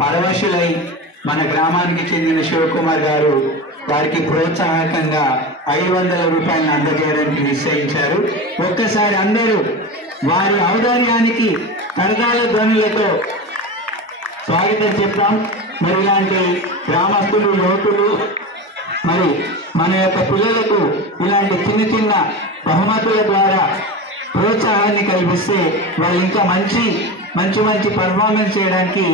పరవశులై మన గ్రామానికి చెందిన శివకుమార్ గారు వారికి ప్రోత్సాహకంగా 500 రూపాయలను అందజేయడానికి నిశ్చయించారు. ఒక్కసారి అందరూ వారి ఔదార్యానికి కరతాళ ధ్వనులతో స్వాగతం చెప్తాం. మరి ఇలాంటి గ్రామస్తులు యువకులు మరి మన యొక్క పిల్లలకు ఇలాంటి చిన్న చిన్న బహుమతుల ద్వారా ప్రోత్సాహాన్ని కల్పిస్తే వాళ్ళు ఇంకా మంచి పర్ఫార్మెన్స్ చేయడానికి